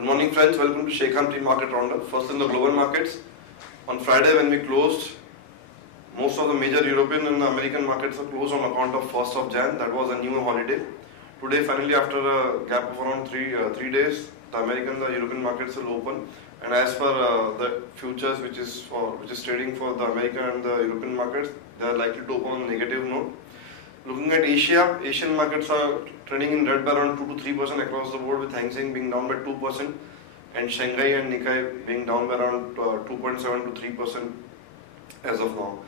Good morning friends, welcome to Sharekhan pre-market roundup. First in the global markets. On Friday when we closed, most of the major European and American markets are closed on account of 1st of Jan. That was a new holiday. Today finally after a gap of around three days, the American and the European markets will open. And as per the futures which is trading for the American and the European markets, they are likely to open on a negative note. Looking at Asia, Asian markets are trading in red by around 2 to 3% across the board, with Hang Seng being down by 2% and Shanghai and Nikkei being down by around 2.7 to 3% as of now.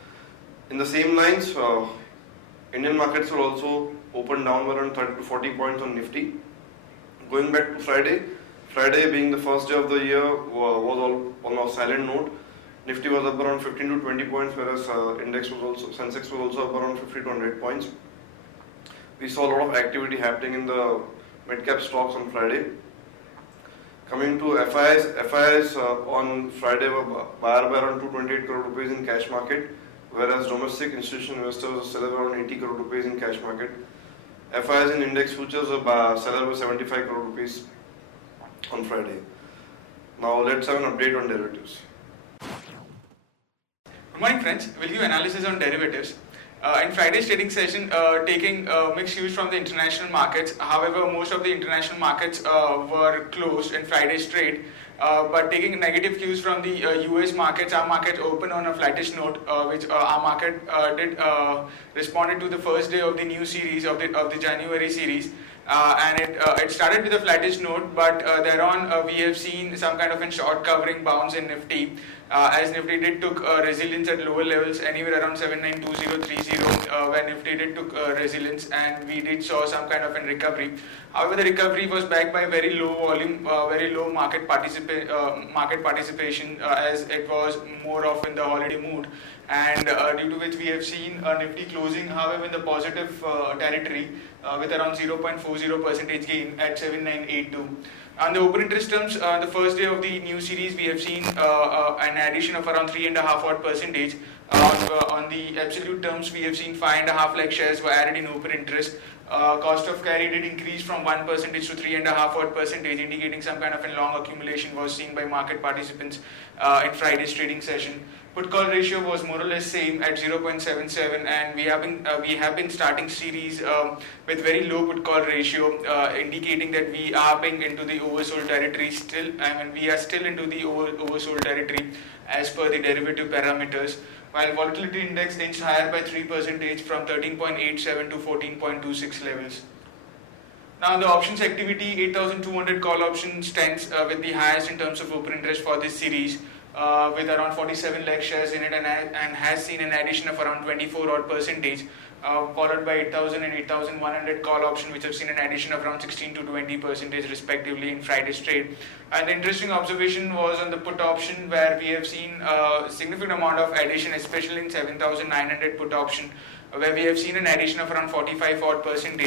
In the same lines, Indian markets will also open down by around 30 to 40 points on Nifty. Going back to Friday being the first day of the year was all on a silent note. Nifty was up around 15 to 20 points, whereas Sensex was also up around 50 to 100 points. We saw a lot of activity happening in the mid-cap stocks on Friday. Coming to FIIs on Friday were buyer by around 228 crore rupees in cash market, whereas domestic institutional investors sell around 80 crore rupees in cash market. FIIs in index futures are seller by 75 crore rupees on Friday. Now let's have an update on derivatives. Good morning friends, we'll give analysis on derivatives. In Friday's trading session, taking mixed views from the international markets. However, most of the international markets were closed in Friday's trade. But taking negative cues from the US markets, our market opened on a flattish note, which our market responded to the first day of the new series of the January series. And it started with a flattish note, but thereon we have seen some kind of a short covering bounce in Nifty, as Nifty did took resilience at lower levels, anywhere around 792030, where Nifty did took resilience, and we did saw some kind of a recovery. However, the recovery was backed by very low volume, very low market participation, as it was more of in the holiday mood, and due to which we have seen Nifty closing, however, in the positive territory with around 0.40% gain at 7982. On the open interest terms, the first day of the new series, we have seen an addition of around 3.5%. On the absolute terms, we have seen 5.5 lakh shares were added in open interest. Cost of carry did increase from 1% to 3.5%, indicating some kind of a long accumulation was seen by market participants in Friday's trading session. Put call ratio was more or less same at 0.77, and we have been starting series with very low put call ratio, indicating that we are being into the oversold territory still. We are still into the oversold territory as per the derivative parameters. While volatility index inched higher by 3% from 13.87 to 14.26 levels. Now the options activity, 8,200 call option stands with the highest in terms of open interest for this series, with around 47 lakh shares in it, and has seen an addition of around 24%, followed by 8,000 and 8,100 call option, which have seen an addition of around 16 to 20% respectively in Friday's trade. And the interesting observation was on the put option, where we have seen a significant amount of addition, especially in 7,900 put option, where we have seen an addition of around 45%.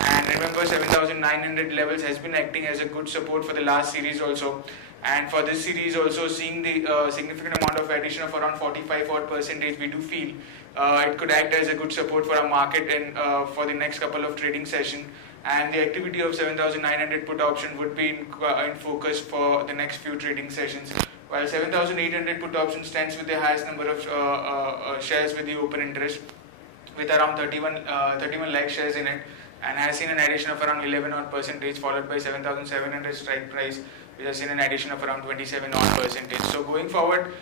And remember, 7,900 levels has been acting as a good support for the last series also. And for this series also, seeing the significant amount of addition of around 45%, we do feel it could act as a good support for our market and for the next couple of trading sessions. And the activity of 7,900 put option would be in focus for the next few trading sessions. While 7,800 put option stands with the highest number of shares with the open interest, with around 31 lakh shares in it, and has seen an addition of around 11%, followed by 7,700 strike price, which has seen an addition of around 27%. So going forward,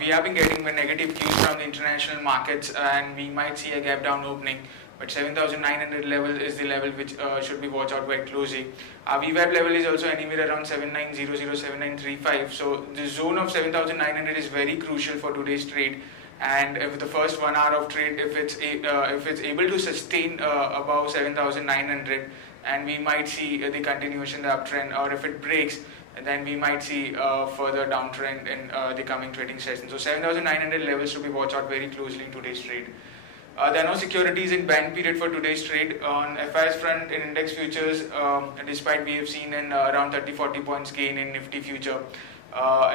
we have been getting negative cues from the international markets, and we might see a gap down opening. But 7,900 level is the level which should be watched out quite closely. VWAP level is also anywhere around 7900, 7935. So the zone of 7,900 is very crucial for today's trade. And if the first 1 hour of trade, if it's able to sustain above 7,900, and we might see the continuation, the uptrend, or if it breaks, then we might see further downtrend in the coming trading session. So 7,900 levels should be watched out very closely in today's trade. There are no securities in ban period for today's trade. On FIs front, in index futures, despite we have seen an around 30-40 points gain in Nifty future.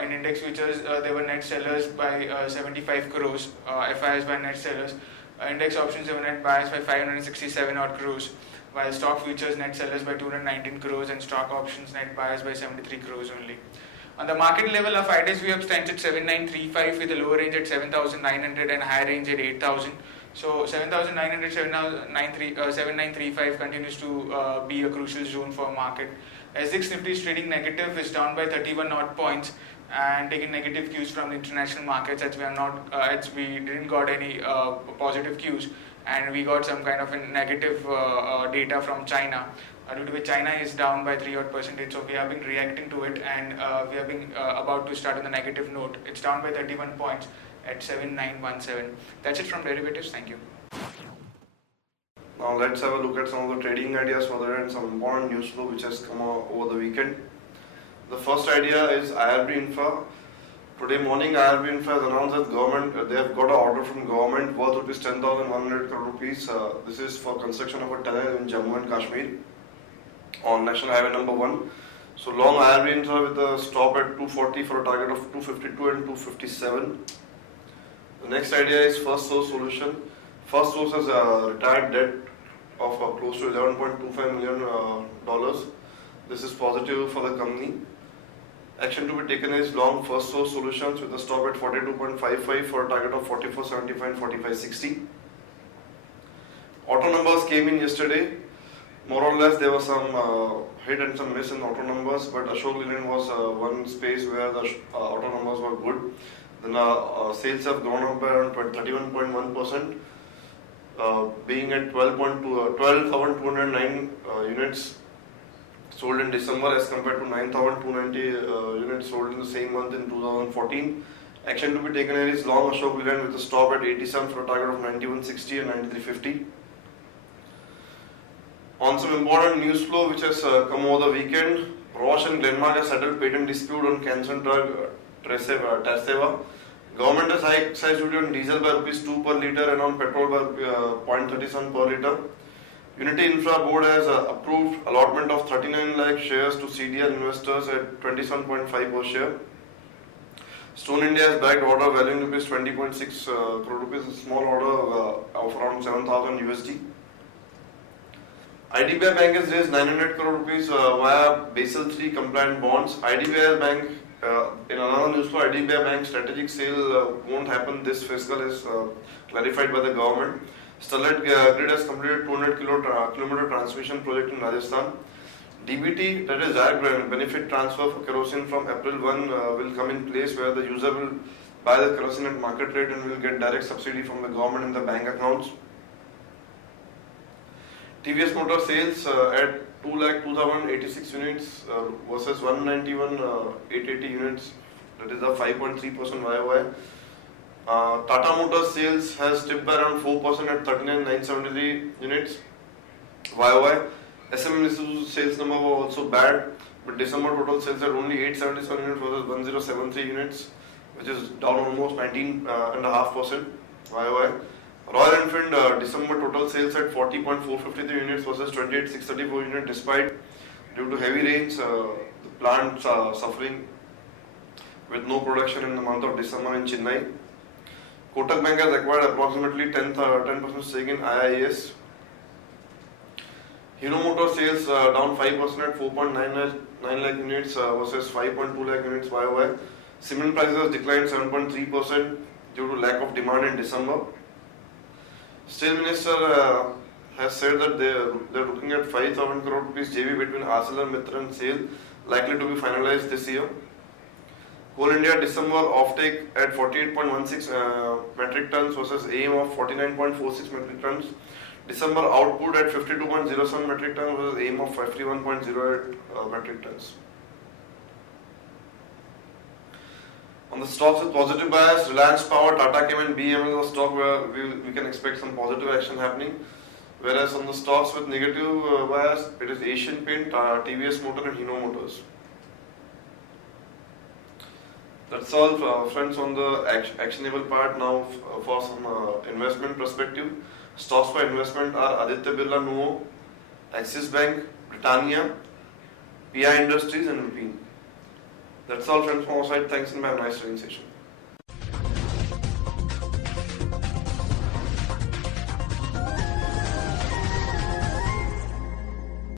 In index futures, there were net sellers by 75 crores, FIs by net sellers. Index options, there were net buyers by 567 odd crores. while stock futures net sellers by 219 crores and stock options net buyers by 73 crores only. On the market level, our 5 days VWAP stands at 7935 with a lower range at 7900 and higher range at 8000. So 7900, 7935 continues to be a crucial zone for market. SGX Nifty is trading negative, is down by 31 odd points and taking negative cues from the international markets as we didn't got any positive cues, and we got some kind of a negative data from China. Due to which China is down by 3 odd percentage, so we have been reacting to it, and we have been about to start on the negative note. It's down by 31 points at 7917. That's it from derivatives. Thank you. Now let's have a look at some of the trading ideas for the day and some important news flow which has come over the weekend. The first idea is IRB Infra. Today morning, IRB Infra has announced that they have got an order from government worth rupees 10,100 crore rupees. This is for construction of a tunnel in Jammu and Kashmir on National Highway number 1. So long IRB Infra with a stop at 240 for a target of 252 and 257. The next idea is First Source Solution. First Source has a retired debt of close to $11.25 million. This is positive for the company. Action to be taken is long First Source Solutions with a stop at 42.55 for a target of 44.75 and 45.60. Auto numbers came in yesterday. More or less there was some hit and some miss in auto numbers, but Ashok Leyland was one space where the auto numbers were good. Then sales have gone up by around 31.1%, being at 12,209 units sold in December as compared to 9,290 units sold in the same month in 2014. Action to be taken here is long Ashok Leyland with a stop at 87 for a target of 91.60 and 93.50. On some important news flow which has come over the weekend, Roche and Glenmark have settled patent dispute on cancer drug Tresiba. Government has hiked excise duty on diesel by rupees 2 per litre and on petrol by 0.37 per litre. Unity Infra Board has approved allotment of 39 lakh shares to CDL investors at 27.5 per share. Stone India has bagged order valuing rupees 20.6 crore rupees, a small order of around 7,000 USD. IDBI Bank has raised 900 crore rupees via Basel III compliant bonds. IDBI Bank, in another news flow, IDBI Bank strategic sale won't happen this fiscal, is clarified by the government. Sterlite Grid has completed 200 kilometer transmission project in Rajasthan. DBT, that is direct benefit transfer for kerosene from April 1 will come in place, where the user will buy the kerosene at market rate and will get direct subsidy from the government in the bank accounts. TVS Motor sales at 2,02,086 units versus 191,880 units, that is a 5.3% YOY. Tata Motors sales has dipped by around 4% at 39,973 units YOY. SM Isuzu sales number were also bad, but December total sales at only 877 units versus 1073 units, which is down almost 19.5% YOY. Royal Enfield December total sales at 40.453 units versus 28,634 units, despite due to heavy rains, the plants are suffering with no production in the month of December in Chennai. Kotak Bank has acquired approximately 10% stake in IIS. Hero Motor sales down 5% at 4.9 lakh units versus 5.2 lakh units YOY. Cement prices declined 7.3% due to lack of demand in December. Steel Minister has said that they are looking at 5,000 crore rupees JV between ArcelorMittal and SAIL, likely to be finalized this year. Coal India December offtake at 48.16 metric tons versus aim of 49.46 metric tons. December output at 52.07 metric tons versus aim of 51.08 metric tons. On the stocks with positive bias, Reliance Power, Tata Chem and BML are stock where we can expect some positive action happening. Whereas on the stocks with negative bias, it is Asian Paint, TVS Motor and Hino Motors. That's all friends on the actionable part. Now for some investment perspective. Stocks for investment are Aditya Birla Nuvo, Axis Bank, Britannia, PI Industries and Lupin. That's all friends from our side. Thanks and have a nice training session.